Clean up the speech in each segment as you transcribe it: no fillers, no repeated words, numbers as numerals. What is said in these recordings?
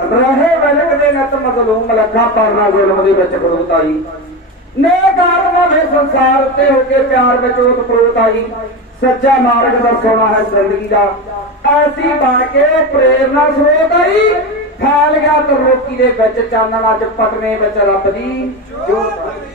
रहे वलकदे नत मजलूम लखा परना जुल्म दे विच खड़ोत आई नेक आत्मा में संसार उत्ते होके प्यार विच ओत खड़ोत आई सच्चा मार्ग दर्शाना है जिंदगी का ऐसी बन के प्रेरणा स्रोत आई फैल गया तो लोकी दे विच चानना च पटने विच रब दी जोत आई।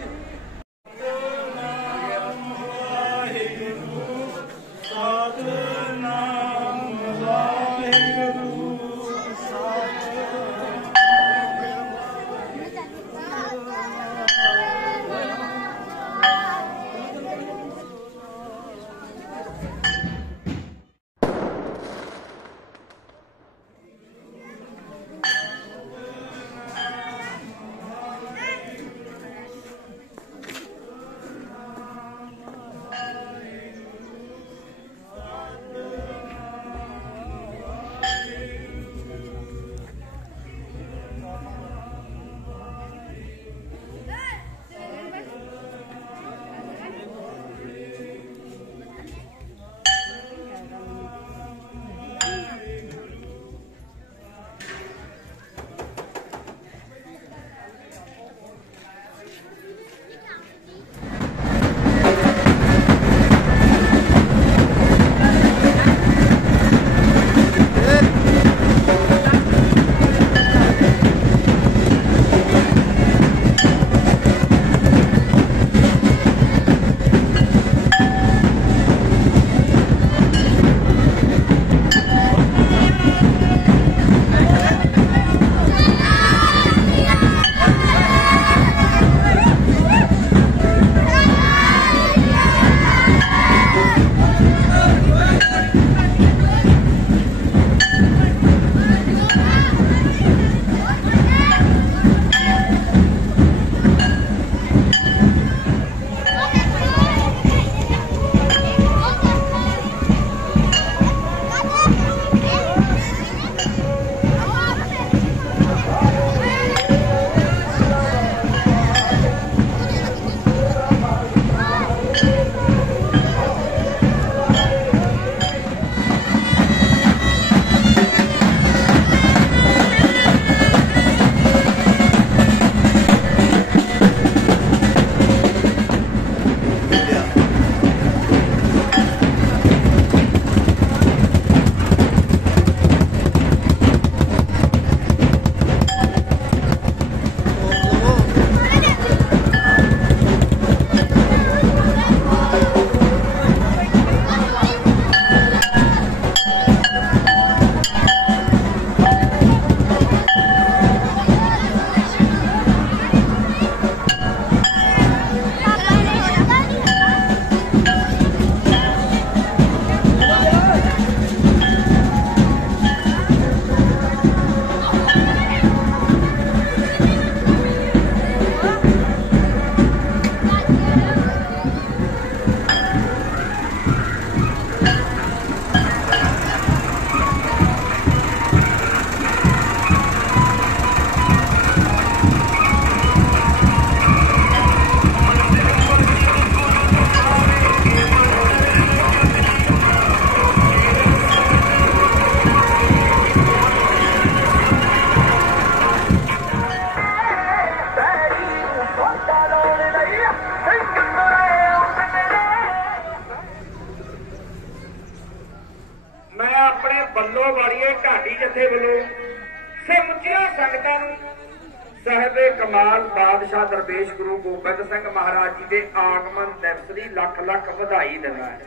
कमाल बादशाह दरवेश गुरु गोबिंद सिंह महाराज जी के आगमन दिवस की लख लख बधाई देना है।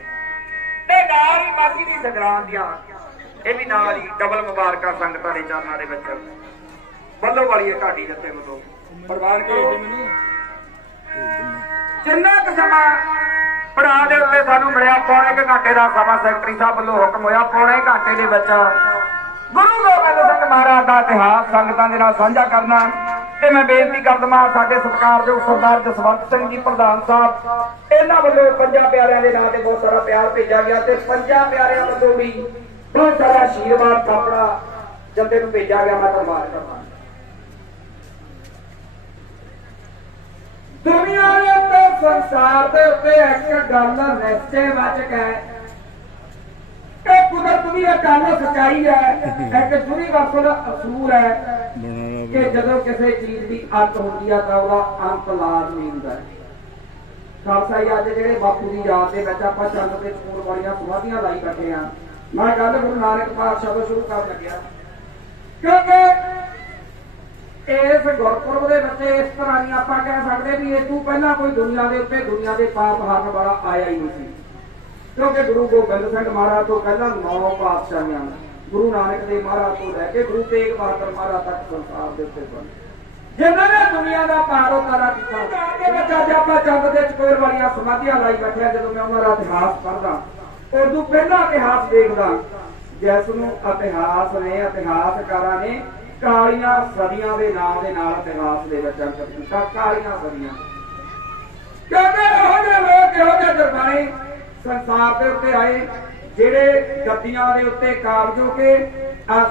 माघी की संग्रांद भी नाल ही डबल मुबारक संगतां दे चरनां दे विच बल्लो वाली ढाडी जत्थे वल्लों प्रवान करो। जिन्ना क समा पड़ा दे उत्ते सानूं मिलिया पौने क घंटे का समा सैकटरी साहब वल्लों हुक्म होया पौने घंटे दे विच गुरु गोबिंद सिंह महाराज का इतिहास संगतां दे नाल साझा करना। ते मैं बेनती कर दवां साडे सत्कारयोग सरदार जसवंत सिंह जी प्रधान साहब इन्हां वल्लों 5 प्यारिਆਂ ਦੇ नाम ते बहुत सारा प्यार भेजा गया ते 5 प्यारिਆਂ वल्लों भी बहुत सारा आशीर्वाद अपना जंदे नूं भेजा गया। मैं धन्यवाद करदा दुनिया दे उत्ते संसार दे उत्ते एक गल निश्चय वाचक है कुदरत भी एक गल सच्चाई है, एक यूनीवर्सल असूल है कि जदों किसी चीज की अंत होती है तो वह अंत लाजमी होता है। खालसा जी अज जो बापू की याद के आप चंद के चूर वाली समाधियां लाई बैठे हैं। मैं गल गुरु नानक पातशाह तो शुरू कर लग्या क्योंकि इस गुरपुरब के बच्चे इस तरह नहीं आप कह सकते भी इस पहला कोई दुनिया के उत्ते दुनिया के पाप हरण वाला आया ही नहीं सी, क्योंकि गुरु गोबिंद सिंह महाराज तो पहला 9 पातशाहियां गुरु नानक देव महाराज तो लैके गुरु तेग बहादुर महाराज तक संसार के उत्ते बने जिन्होंने दुनिया का पार उतारा किया। आप चंद के चकोर वाली समाधियां लाई बैठे जो मैं उन्होंने इतिहास पढ़दा उदू पहला इतिहास देखदा जिसनूं इतिहास ने इतिहासकारां ने कालियां सदियां के नाम के नाल इतिहास के अंकित किया। कालियां सदियां क्योंकि इहो जिहे लोग इहो जिहे जरबाने संसार के उत्ते आए जिहड़े गद्दियां दे उत्ते काबज हो के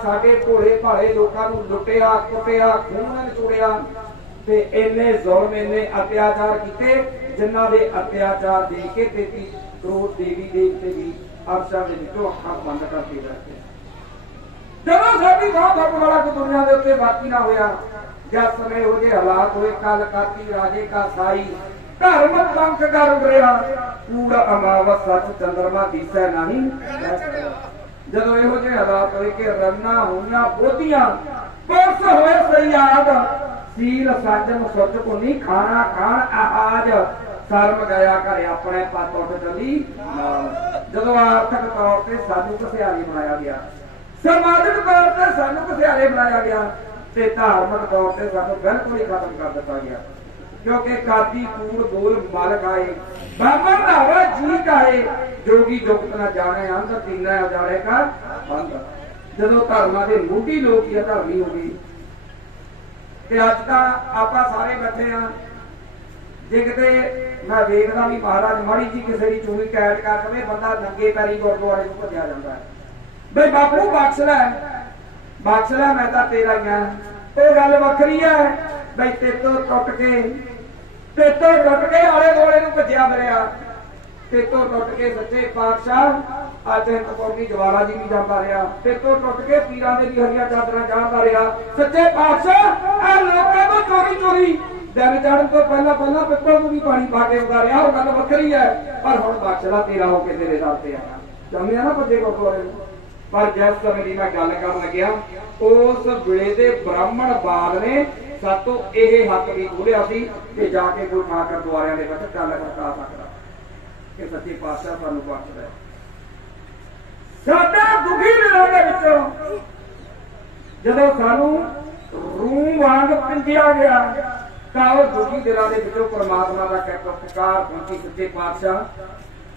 साडे भोले भाले लोकां नूं लुटिया कुटिया खून निचोड़िया ते इन्ने जुल्म इन्ने अत्याचार किए जिन्हां दे अत्याचार देख के 33 करोड़ देवी देवते भी अरशा दे विचों अखां बंद करके बैठे। जदों साडी बात वाला कोई दुनिया के उत्ते बाकी ना होया जिस समय हो जिहे हालात होए कल काती राजे का साई धर्म पंख कर उड़िया पूरा अमावस सच चंद्रमा दिसै नहीं। जदों इहो जिहे हालात होए कि रन्ना होईयां बोधियां पुरस होए सयाद सील साजन सुच भुनी खाना खान आहाज शर्म गया घरे अपने पत उठ चली। जदों आर्थिक तौर पर सानू घसियाली बनाया गया, समाजिक तौर पर सानू घसियाले बनाया गया ते धार्मिक तौर पर सानू बिल्कुल ही खत्म कर दिता गया। क्योंकि कादी कूड़ गोल मालक आए बाबा नावा जी काए जोगी जुगत न जाने अंध तीना उजाड़े का बंद। जदों धर्मां दे मूढ़ी लोग ही धर्मी हो गई ते अज तां आपां सारे बैठे हाँ जे किते मैं वेखदा भी महाराज माड़ी जी किसी की चूड़ी कैद कर दवे बंदा नंगे पैरी गुरद्वारे नूं भज्या जांदा है। बई बापू बख्श लै मैं तां तेरा ही हां। वो गल वखरी है बई तेतों टुट के आले दुआले नूं भज्या फिरिया, तेतों टुट के सच्चे पातशाह अज हिंदपुर की जवाला जी भी जाता रहा, तेतों टुट के पीरां दे भी हरियां चादरां चाढ़दा रहा। सच्चे पातशाह आ लोकां तों चोरी चोरी दिन चढ़न तो पहला पिपल को भी पानी पा के उतार रहा। वो गल वखरी है पर हुण बख्शला तेरा होके तेरे दर ते आया चाहते ना बड़े गुरुद्वारे। पर जिस समय की मैं गल कर लग्या उस वेले दे ब्राह्मण बाल ने सातों यह हक भी खोलिया सी कि जाके कोई ठाकर गुरुद्वारियां दे विच गल करता सकदा कि सच्चे पातशाह सानू बख्शदा साडा दुखी दिलों दे विचों जदों सानू रूह वांग पिंजिया गया तां दुखी दिलों दे विचों परमात्मा दा पुकार पहुंची। सच्चे पातशाह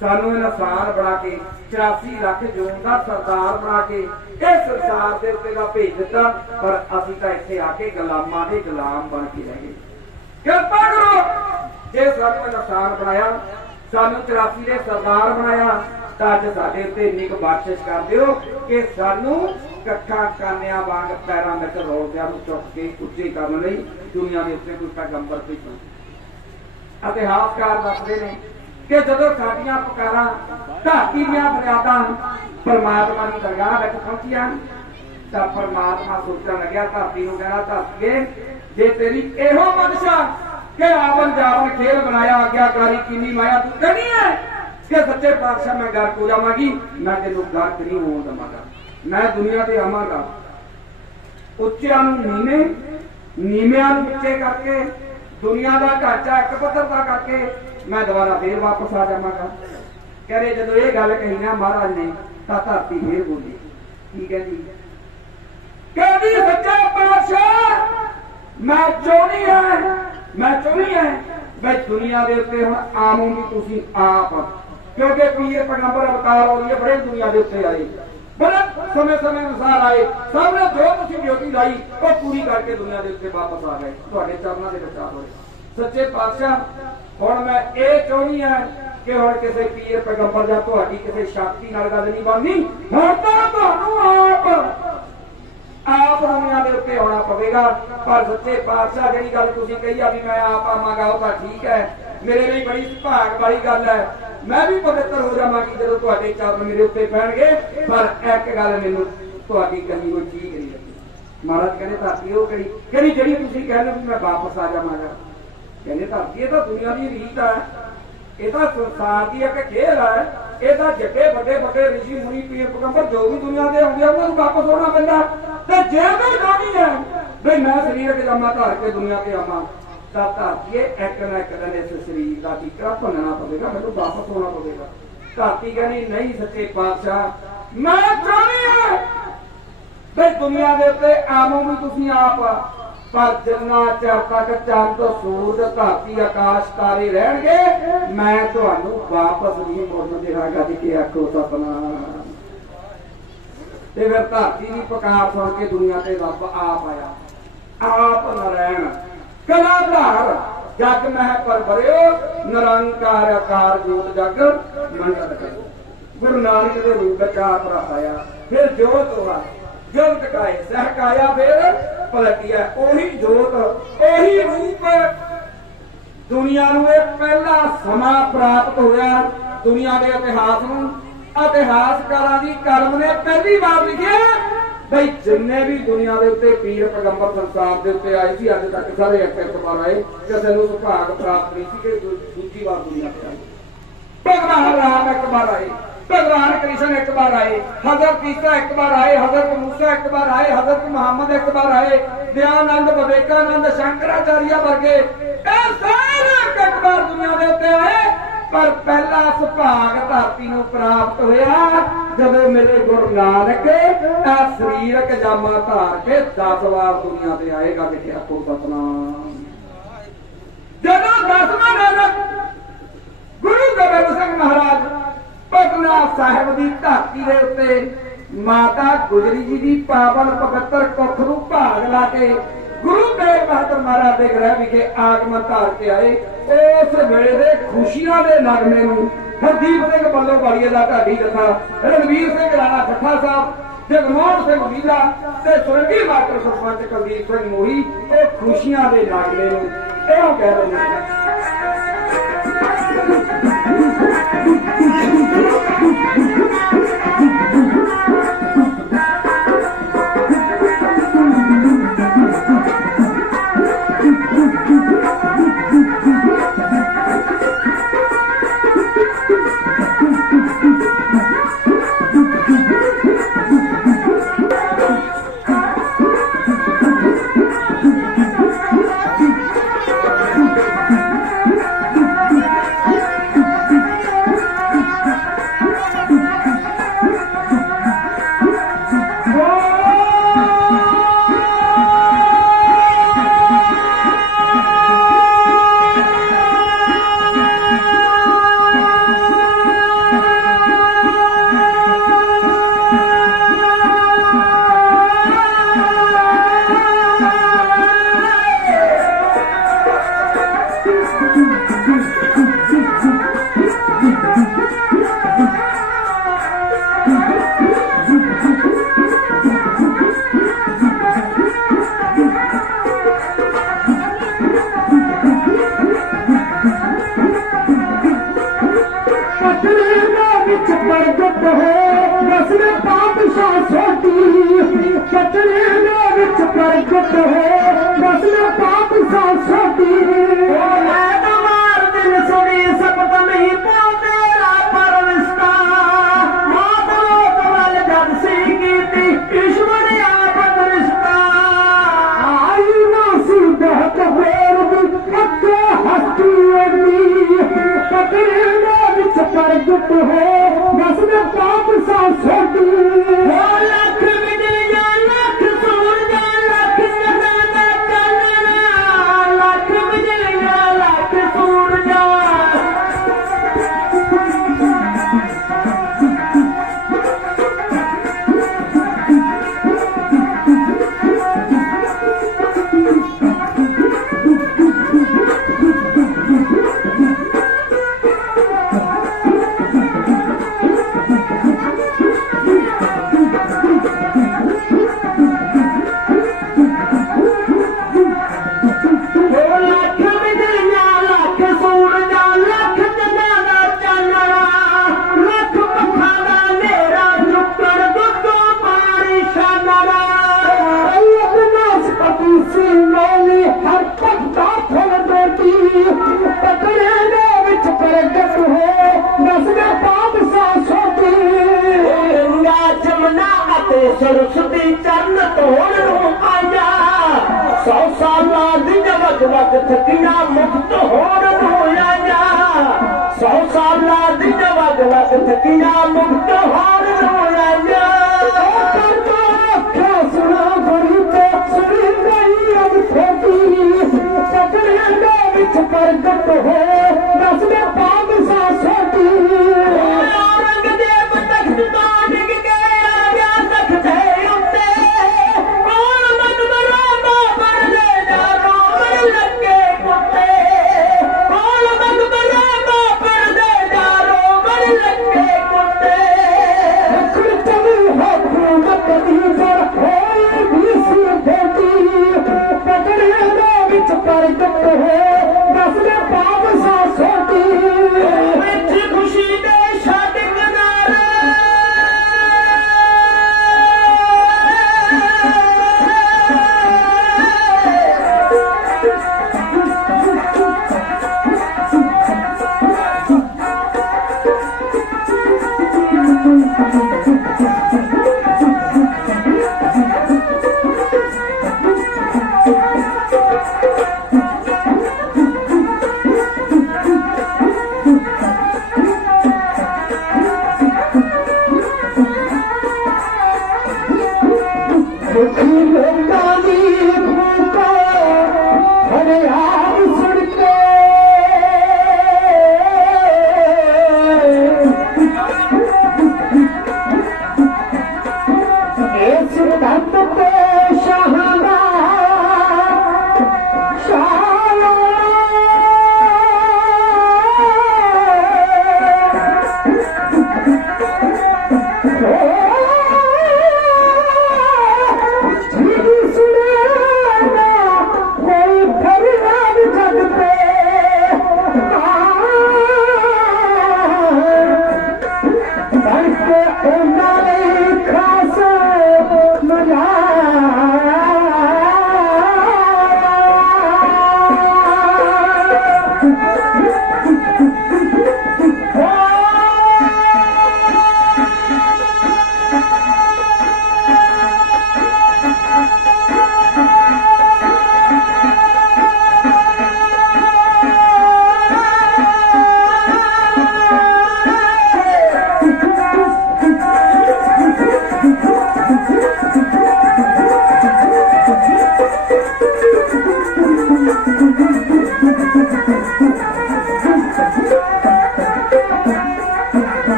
सानू इंसान बना के 84 लाख जून का सरदार बना के इस संसार के उत्ते दा भेज दिता, पर असीं तां इत्थे आके गुलामां दे गुलाम बन के रह गए। कृपा करो जे सानू इंसान बनाया सानू 84 दे सरदार बनाया तां अज साडे उत्ते इन्नी क बख्शिश कर दिओ कि सानू कट्ठा कानिया वांग पैरां विच रोलदिआं नूं चुक के उच्चे करन लई दुनिया दे उत्ते कोई पैगंबर भेजो। इतिहासकार दसदे ने कि जदों साडियां पुकारां धरती दीआं फरियादां परमात्मा की दरगाह विच पहुंचियां तां परमात्मा सोचण लग्या धरती नूं कहना धरतीए जे तेरी इहो मनशा कि आवन जावन खेल बनाया आग्याकारी कीनी माया तू कहनी है कि सच्चे पातशाह मैं गर्क हो जावांगी, मैं तेनों गर्क नहीं होण देवांगा। मैं दुनिया ते आवांगा उच्चिआं नूं नीवें नीविआं नूं उच्चे करके दुनिया का ढांचा एक पद्धरता करके मैं दोबारा फिर वापस आ जावांगा। कह रहे जदों ये गल कही ना महाराज ने तां धरती फिर बोली की कहती सच्चा पातशाह मैं चाहुंदी है मैं दुनिया के उत्ते हुण आऊंगी तुसीं आप, क्योंकि पीर पैगंबर अवतार हो रही है बड़े दुनिया के उत्ते आए बड़े समय अनुसार आए सबने जो तुसीं ड्यूटी लाई वो पूरी करके दुनिया के उत्ते वापस आ गए तुहाडे चरनां दे विच आ होए। सच्चे पातशाह हुण मैं ये चाहुंदी है कि हुण किसी पीर पैगंबर जां तुहाडी किसी शक्ति नाल गल नहीं बननी, हुण तां तुहानूं आप दुनिया के उत्ते आना पवेगा। पर सच्चे पातशाह जिहड़ी गल तुसीं कही आ भी मैं आप आवांगा वो तां ठीक है, मेरे लिए बड़ी सुभाग वाली गल है। मैं भी पवित्र हो जावांगी जदों तुहाडे चरण मेरे उत्ते पैणगे। पर एक गल मैनूं तुहाडी कही कोई ठीक नहीं लगी। महाराज कहते धरती वो कहड़ी जी तुसीं कहंदे भी मैं वापस आ जावांगा। कहंदे धरती ये तो दुनिया की रीत है, ये तो संसार की एक खेल है। ये तो जड्डे बड़े बड़े ऋषि मुनि पीर पैगंबर जो भी दुनिया के आउंदे उन्हां नूं वापस होना पैंदा। ते जे मैं जानी है भी मैं शरीर जामा धार के दुनिया के आवां तां धरती एक ना एक दिन इस शरीर का टीका भनना पवेगा, मैनूं वापस होना पवेगा। धरती कहनी नहीं सच्चे पातशाह मैं चाहनी है भी दुनिया के उत्ते आमो भी तुसीं आप, पर जिन्ना चिर तक चंद सूरज धरती आकाश तारे रहणगे मैं तुहानूं वापस नहीं मुड़न देवांगा। जी के आखो सतनाम। ते फिर धरती की पुकार सुन के दुनिया ते रब आप आया, आप नारायण कलाधार जग मह पर भरियो निरंकार आकार जोत जग मंडल करो। गुरु नानक के रूप च आप आया, फिर जोत हुआ जब टकाए सहकाया फिर पलटिया। ओही जोत ओही रूप दुनिया नूं पहला समा प्राप्त होया। दुनिया के इतिहास नूं इतिहासकारां दी कलम ने पहली बार लिखिया बई जिन्ने भी दुनिया के उत्ते पीर पैगंबर संसार के उत्ते आए सी अज तक सारे एक बार आए, किसी नूं सुभाग प्राप्त नहीं सी कि दूजी बार दुनिया पे आए। भगवान राम एक बार आए, भगवान कृष्ण एक बार आए, हजरत ईसा एक बार आए, हजरत मूसा एक बार आए, हजरत मुहम्मद एक बार आए, दयानंद विवेकानंद शंकराचार्य वर्गे सारे एक बार दुनिया के उत्ते आए। पर पहला सुभाग धरती नूं प्राप्त होया जदों मेरे गुरु नानक शरीरक जामा धार के 10 वार दुनिया ते आएगा। लिखे आखो सतनाम। जदों 10वां नानक गुरु गोबिंद सिंह महाराज पटना साहिब की धरती के उत्ते माता गुजरी जी की पावन पवित्र कुख नूं भाग ला के गुरु तेग बहादुर महाराज के गृह विखे आगमन धार के आए। उस वेले दे खुशियां दे नगमे नूं हरदीप सिंह बल्लो वालीए दा ढाडी जथा, रणवीर सिंह राणा ठट्ठा साहब, जगमोहन सिंह मीला ते सुरंगी मास्टर सरपंच कुलदीप सिंह मोही ओ खुशियां दे नगमे नूं इहो कह रहे हैं। वग वग थकिया मुक्त होर रोया 100 साल दिन वग वग थकिया मुक्त होर रोया सुना बड़ी तो सुनी गई अब छोटी सपने विच प्रगट हो दस में पाग सा छोटी औरंगजेब तख्त तो डिग के आ गया तख्त है उत्ते कौन मकबरा बाबर ले जा रोमन लगे कुत्ते कौन मकबरा बाबर ले जा रोमन लगे कुत्ते चली हुकूमत दी जड़ होई भी सी बेटी पकड़े दे विच प्रगट हो दस में पाप सा सोटी विच खुशी दे छड़ किनारे